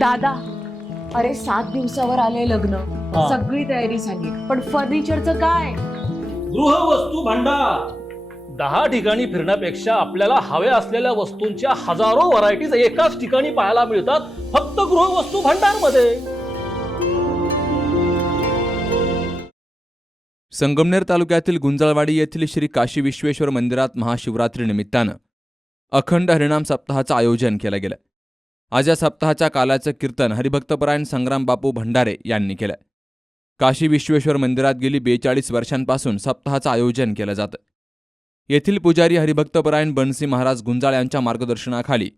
दादा अरे सात दिवसावर आले लग्न. हा. सगळी तयारी झाली. पण फर्निचरचं काय? गृहवस्तू भांडार. दहा ठिकाणी फिरण्यापेक्षा आपल्याला हव्या असलेल्या वस्तूंच्या हजारो व्हरायटीज एकाच ठिकाणी पाहायला मिळतात फक्त गृहवस्तू भांडारमध्ये संगमनेर तालुक्यातील गुंजाळवाडी येथील श्री काशी विश्वेश्वर मंदिरात महाशिवरात्री निमित्तानं अखंड हरिणाम सप्ताहाचं आयोजन केलं गेलं. आज या सप्ताहाच्या कालाचं कीर्तन हरिभक्तपरायण संग्राम बापू भंडारे यांनी केलं. काशी विश्वेश्वर मंदिरात गेली बेचाळीस वर्षांपासून सप्ताहाचं आयोजन केलं जातं. येथील पुजारी हरिभक्तपरायण बनसी महाराज गुंजाळ यांच्या मार्गदर्शनाखाली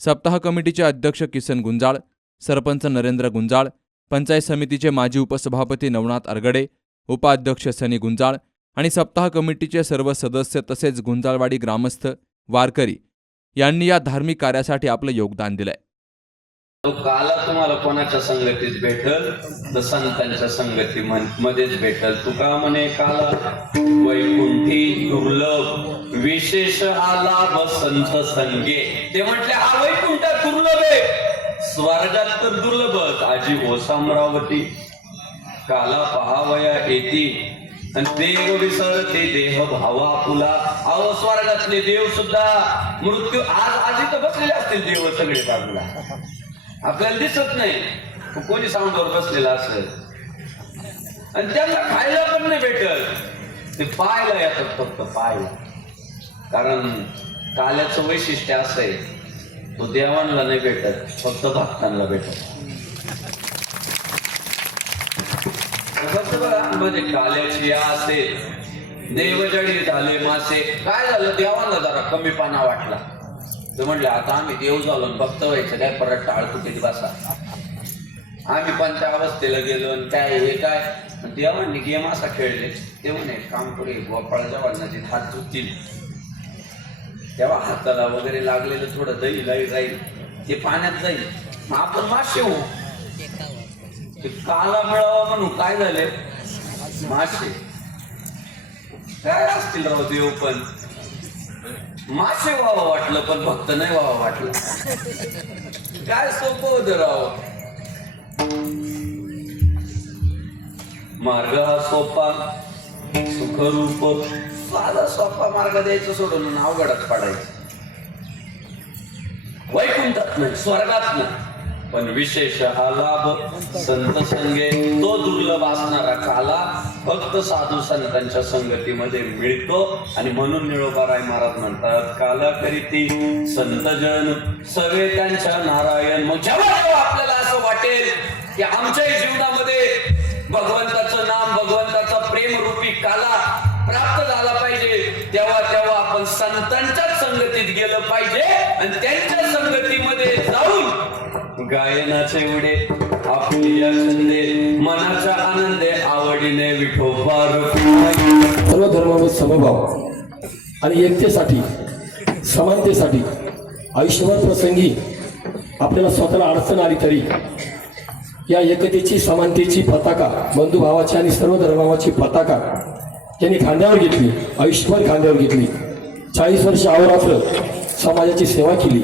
सप्ताह कमिटीचे अध्यक्ष किसन गुंजाळ सरपंच नरेंद्र गुंजाळ पंचायत समितीचे माजी उपसभापती नवनाथ अरगडे उपाध्यक्ष सनी गुंजाळ आणि सप्ताह कमिटीचे सर्व सदस्य तसेच गुंजाळवाडी ग्रामस्थ वारकरी यांनी या धार्मिक कार्यासाठी आपलं योगदान दिलंय. काला तुम्हाला कोणाच्या संगतीत भेटल? तर संतांच्या संगती मध्येच भेटल. तुका म्हणे काला वैकुंठी दुर्लभ विशेष आला बसंत संगे. ते म्हटले हा वैकुंठ दुर्लभ आहे. स्वर्गात तर दुर्लभच आजी हो साम्रावती. काला पहावया येती. देव विसरते देह भावा फुला अहो स्वर्गातले देव सुद्धा मृत्यू आज आजी तर बसलेले असतील देव सगळे बाजूला. आपल्याला दिसत नाही. तो कोणी साऊंडवर बसलेला असेल? आणि त्यांना खायला पण नाही भेटत. ते पाहायला येतात फक्त पाहायला. कारण काल्याचं वैशिष्ट्य असं आहे तो देवांना नाही भेटत फक्त भक्तांना भेटत. फक्त काल्याची असे देवजडी झाले मासे. काय झालं? देवाला जरा कमी पाना वाटला. तर म्हणले आता आम्ही देव झालो भक्त व्हायचं काय परत टाळतो किती बसा. आम्ही त्या अवस्थेला गेलो आणि काय हे काय? देवांनी गेम असा खेळले. ते म्हणे काम करे गोपाळाच्या वडिलांचे हात धुतील. तेव्हा हाताला वगैरे लागलेलं थोडं दही लाई जाईल. ते पाण्यात जाईल. मग आपण मासे होऊ. ते काला मिळावा म्हणून काय झाले मासे. काय असतील राव देव पण मासे व्हावा वाटलं पण फक्त नाही व्हावा वाटलं. काय सोपं होतं राव? मार्ग हा सोपा सुखरूप. साधा सोपा मार्ग द्यायचं सोडून अवघडात पडायचं. वैकुंठात नाही स्वर्गात नाही. पण विशेष हा लाभ संत संगे तो दुर्लभ असणारा काला फक्त साधू संतांच्या संगतीमध्ये मिळतो. आणि म्हणून निळोबाराय महाराज म्हणतात काला करीती संत जन सगळे त्यांच्या नारायण. मग जेव्हा आपल्याला असं वाटेल की आमच्याही जीवनामध्ये भगवंताचं नाम भगवंताचा प्रेम रूपी काला प्राप्त झाला पाहिजे तेव्हा तेव्हा आपण संतांच्याच संगतीत गेलं पाहिजे. आणि त्यांच्या संगतीमध्ये गायनाचे उडे आपल्या छंदे मनाच्या आनंदे आवडीने विठोबा सर्व धर्मामध्ये समभाव आणि एकतेसाठी समानतेसाठी आयुष्यभर प्रसंगी आपल्याला स्वतःला अडचण आली तरी या एकतेची समानतेची पताका बंधुभावाची आणि सर्व धर्माची पताका त्यांनी खांद्यावर घेतली आयुष्यभर खांद्यावर घेतली. चाळीस वर्ष अहोरात्र समाजाची सेवा केली.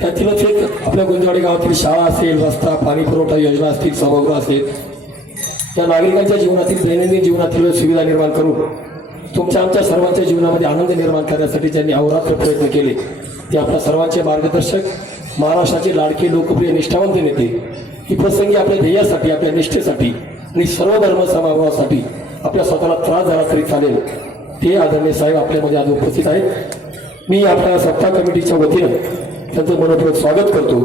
त्यातीलच एक आपल्या गुंजवाडी गावातील शाळा असेल रस्ता पाणी पुरवठा योजना असतील सभागृह असेल त्या नागरिकांच्या जीवनातील दैनंदिन जीवनातील सुविधा निर्माण करून तुमच्या आमच्या सर्वांच्या जीवनामध्ये आनंद निर्माण करण्यासाठी ज्यांनी अहोरात्र प्रयत्न केले. ते आपल्या सर्वांचे मार्गदर्शक महाराष्ट्राचे लाडके लोकप्रिय निष्ठावंत नेते. ही प्रसंगी आपल्या ध्येयासाठी आपल्या निष्ठेसाठी आणि सर्व धर्म समाभावासाठी आपल्या स्वतःला त्रास झाला तरी चालेल. ते आदरणीय साहेब आपल्यामध्ये आज उपस्थित आहेत. मी आपल्या सत्ता कमिटीच्या वतीनं त्यांचं मनपूर्वक स्वागत करतो.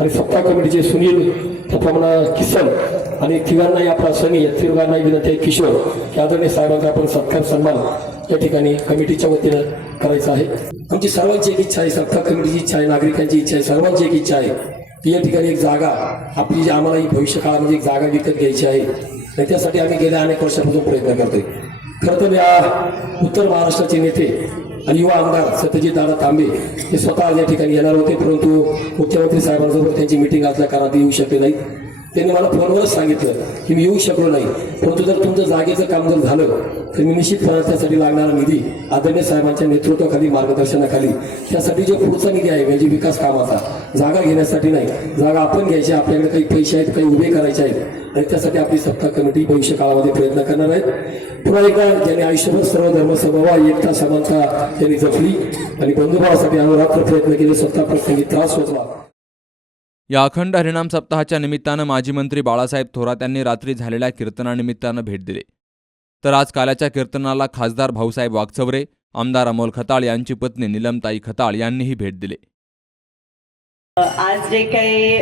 आणि सत्ता कमिटीचे सुनील त्याप्रमाणे किसन आणि तिघांनाही आपला सनी या तिघांनाही विनंती आहे किशोर या आदरणीय साहेबांचा आपण सत्कार सन्मान या ठिकाणी कमिटीच्या वतीनं करायचा आहे. आमची सर्वांची एक इच्छा आहे सप्ताह कमिटीची इच्छा आहे नागरिकांची इच्छा आहे सर्वांची एक इच्छा आहे की या ठिकाणी एक जागा आपली जी आम्हाला ही भविष्य काळामध्ये एक जागा विकत घ्यायची आहे. आणि त्यासाठी आम्ही गेल्या अनेक वर्षापासून प्रयत्न करतोय. खरं तर या उत्तर महाराष्ट्राचे नेते आणि युवा आमदार सत्यजित दादा तांबे हे स्वतः या ठिकाणी येणार होते परंतु मुख्यमंत्री साहेबांसोबत त्यांची मिटिंग असल्या कारणात येऊ शकले नाहीत. त्यांनी मला फोनवरच सांगितलं की मी येऊ शकलो नाही. परंतु जर तुमचं जागेचं काम जर झालं तर मी निश्चितपणे त्यासाठी लागणारा निधी आदरणीय साहेबांच्या नेतृत्वाखाली मार्गदर्शनाखाली. त्यासाठी जो पुढचा निधी आहे म्हणजे विकास कामाचा जागा घेण्यासाठी नाही. जागा आपण घ्यायची आपल्याकडे काही पैसे आहेत काही उभे करायचे आहेत आणि त्यासाठी आपली सत्ता कमिटी भविष्य काळामध्ये प्रयत्न करणार आहेत. पुन्हा एकदा ज्यांनी आयुष्यभर सर्व धर्म एकता समानता त्यांनी जपली आणि बंधुभावासाठी अनुरात्र प्रयत्न केले स्वतः प्रसंगी त्रास होतला या अखंड हरिणाम सप्ताहाच्या निमित्तानं माजी मंत्री बाळासाहेब थोरात यांनी रात्री झालेल्या कीर्तनानिमित्तानं भेट दिली. तर आज काल्याच्या कीर्तनाला खासदार भाऊसाहेब वागचवरे आमदार अमोल खताळ यांची पत्नी निलमताई खताळ यांनीही भेट दिली. आज जे काही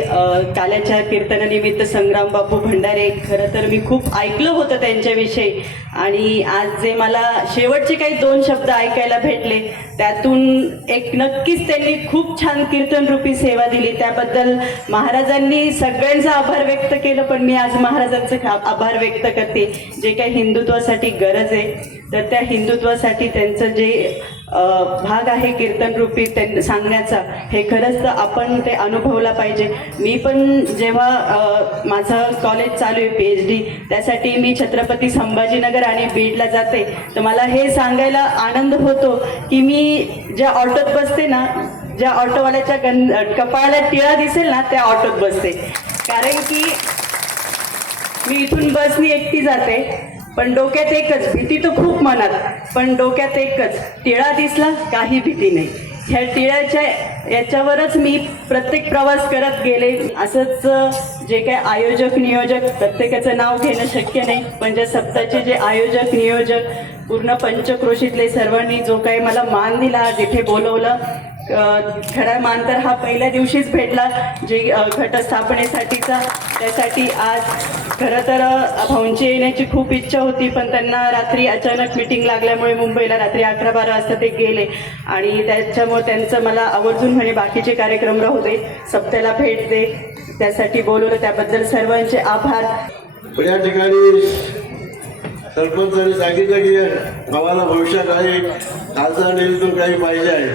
काल्याच्या कीर्तनानिमित्त संग्राम बापू भंडारे खरं तर मी खूप ऐकलं होतं त्यांच्याविषयी. आणि आज जे मला शेवटचे काही दोन शब्द ऐकायला भेटले त्यातून एक नक्कीच त्यांनी खूप छान कीर्तनरूपी सेवा दिली. त्याबद्दल महाराजांनी सगळ्यांचा आभार व्यक्त केलं पण मी आज महाराजांचं आभार व्यक्त करते. जे काही हिंदुत्वासाठी गरज आहे तर त्या हिंदुत्वासाठी त्यांचं जे भाग आहे कीर्तनरूपी त्यां सांगण्याचा. हे खरंच तर आपण ते अनुभवला पाहिजे. मी पण जेव्हा माझं कॉलेज चालू आहे पी एच डी त्यासाठी मी छत्रपती संभाजीनगर आणि बीडला जाते. तर मला हे सांगायला आनंद होतो की मी ज्या ऑटोत बसते ना ज्या ऑटोवाल्याच्या गं कपाळाला टिळा दिसेल ना त्या ऑटोत बसते. कारण की मी इथून बसनी एकटी जाते. पण डोक्यात एकच भीती तर खूप मनात पण डोक्यात एकच टिळा दिसला काही भीती नाही. ह्या टिळ्याच्या याच्यावरच मी प्रत्येक प्रवास करत गेले. असंच जे काय आयोजक नियोजक प्रत्येकाचं नाव घेणं शक्य नाही. पण ज्या सप्ताचे जे आयोजक नियोजक पूर्ण पंचक्रोशीतले सर्वांनी जो काही मला मान दिला जिथे बोलवलं खरा मान तर हा पहिल्या दिवशीच भेटला जे घटस्थापनेसाठीचा. त्यासाठी आज खरं तर भाऊंची येण्याची खूप इच्छा होती पण त्यांना रात्री अचानक मिटिंग लागल्यामुळे मुंबईला रात्री अकरा बारा वाजता ते गेले. आणि त्याच्यामुळे त्यांचं मला आवर्जून म्हणे बाकीचे कार्यक्रम राहू दे सप्त्याला भेट दे. त्यासाठी बोलवलं. त्याबद्दल सर्वांचे आभार. या ठिकाणी सरपंचांनी सांगितलं की आम्हाला भविष्यात आहे खासदार निधीतून काही पाहिजे आहे.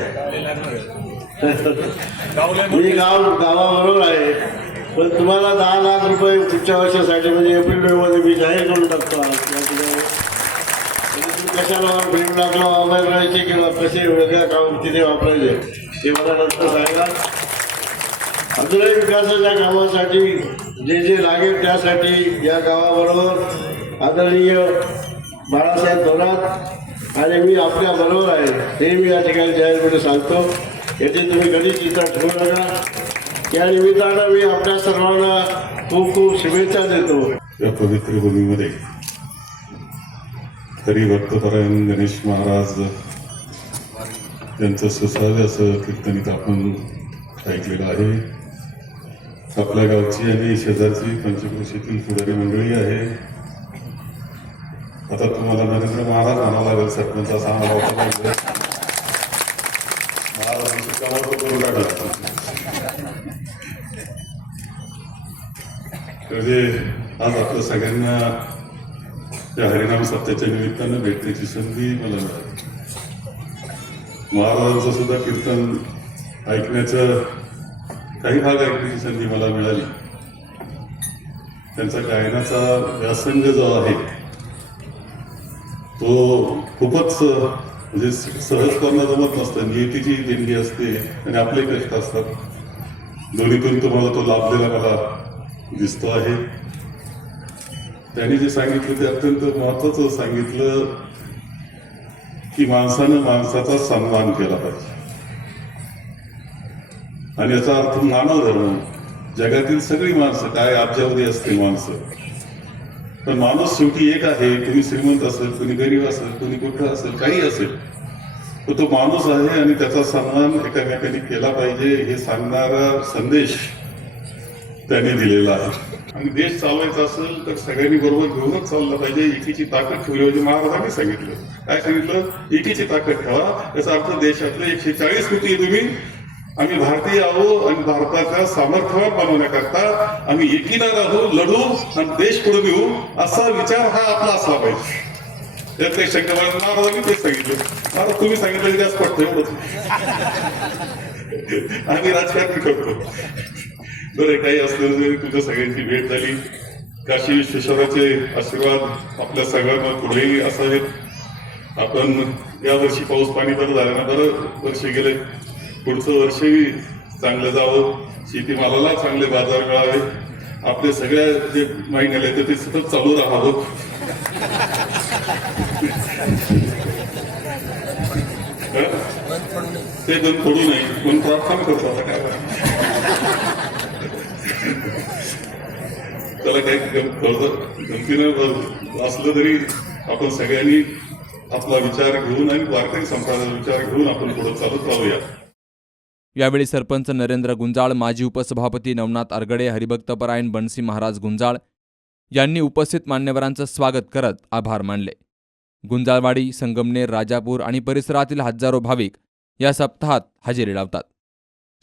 मी गाव गावाबरोबर आहे. पण तुम्हाला दहा लाख रुपये पुढच्या वर्षासाठी म्हणजे एप्रिल मे मध्ये मी जाहीर करून टाकतो. कशाला भेट लागलो? वापरायचे किंवा कसे वेगळ्या काम तिथे वापरायचे. ते मला नंतर सांगा. अजूनही विकासाच्या कामासाठी जे जे लागेल त्यासाठी या गावाबरोबर आदरणीय बाळासाहेब थोरात आणि मी आपल्या बरोबर आहे हे मी या ठिकाणी जाहीरपणे सांगतो. याची तुम्ही कधी चिंता ठेवू नका. या निमित्तानं मी आपल्या सर्वांना खूप खूप शुभेच्छा देतो. या पवित्र भूमीमध्ये हरिभक्तपरायण गणेश महाराज यांचं सुसाव्य असं कीर्तनिक आपण ऐकलेलं आहे. आपल्या गावची आणि शेजारची पंचक्रोशीतील पुढारी मंडळी आहे. आता तुम्हाला नरेंद्र महाराज म्हणावं लागेल सरपंच असा आम्हाला वाटतं महाराजांची तो करून टाकला म्हणजे आज आपल्या सगळ्यांना त्या हरिनाम सत्याच्या निमित्तानं भेटण्याची संधी मला मिळाली. महाराजांचं सुद्धा कीर्तन ऐकण्याचं काही भाग ऐकण्याची संधी मला मिळाली. त्यांचा गायनाचा व्यासंग जो आहे तो खूपच म्हणजे सहज करणं जमत नसतं. नियतीची देणगी असते आणि आपले कष्ट असतात. दोन्हीतून तुम्हाला तो लाभलेला मला दिसतो आहे. त्यांनी जे सांगितलं ते अत्यंत महत्वाचं सांगितलं की माणसानं माणसाचा सन्मान केला पाहिजे. आणि याचा अर्थ मानव धर्म. जगातील सगळी माणसं काय अब्जावधी असते माणसं तर माणूस शेवटी एक आहे कुणी श्रीमंत असेल कुणी गरीब असेल कुणी कुठं असेल काही असेल. तर तो माणूस आहे आणि त्याचा सन्मान एकामेकांनी केला पाहिजे हे सांगणारा संदेश त्याने दिलेला आहे. आणि देश चालवायचा असेल तर सगळ्यांनी बरोबर घेऊनच चाललं पाहिजे. एकीची ताकद ठेवली पाहिजे. महाराजांनी सांगितलं. काय सांगितलं? एकीची ताकद ठेवा. याचा अर्थ देशातले एकशे चाळीस कोटी तुम्ही आम्ही भारतीय आहोत आणि भारताच्या सामर्थ्यवान बनवण्याकरता आम्ही एकीला राहू लढू आणि देश पुढे घेऊ असा विचार हा आपला असला पाहिजे. त्यात काही शंका महाराजांनी तेच सांगितलं. महाराज तुम्ही सांगितलं त्याच जास्त पडतं एवढंच. आम्ही राजकारण करतो. बरं काही असलं तरी तुझ्या सगळ्यांची भेट झाली. काशी विश्वेश्वराचे आशीर्वाद आपल्या सगळ्यांना पुढेही असावेत आपण या वर्षी पाऊस पाणी बरं झालं ना? बरं वर्षी गेले. पुढचं वर्षही चांगलं जावं. शेतीमालाला चांगले बाजार मिळावे. आपले सगळ्या जे महिन्याला येते ते सतत चालू राहावं. ते गण पडू नये. पण प्रार्थना करतो आता काय? त्याला काही गमतीनं असलं तरी आपण सगळ्यांनी आपला विचार घेऊन आणि वारकरी संप्रदायाचा विचार घेऊन आपण पुढे चालत राहूया. यावेळी सरपंच नरेंद्र गुंजाळ माजी उपसभापती नवनाथ आरगडे हरिभक्तपरायण बनसी महाराज गुंजाळ यांनी उपस्थित मान्यवरांचं स्वागत करत आभार मानले. गुंजाळवाडी संगमनेर राजापूर आणि परिसरातील हजारो भाविक या सप्ताहात हजेरी लावतात.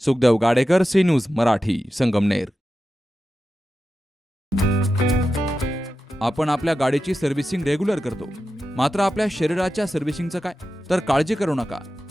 Sukhdev Gadekar C news Marathi Sangamner. आपण आपल्या गाडीची सर्व्हिसिंग रेग्युलर करतो. मात्र आपल्या शरीराच्या सर्व्हिसिंगचं काय? तर काळजी करू नका.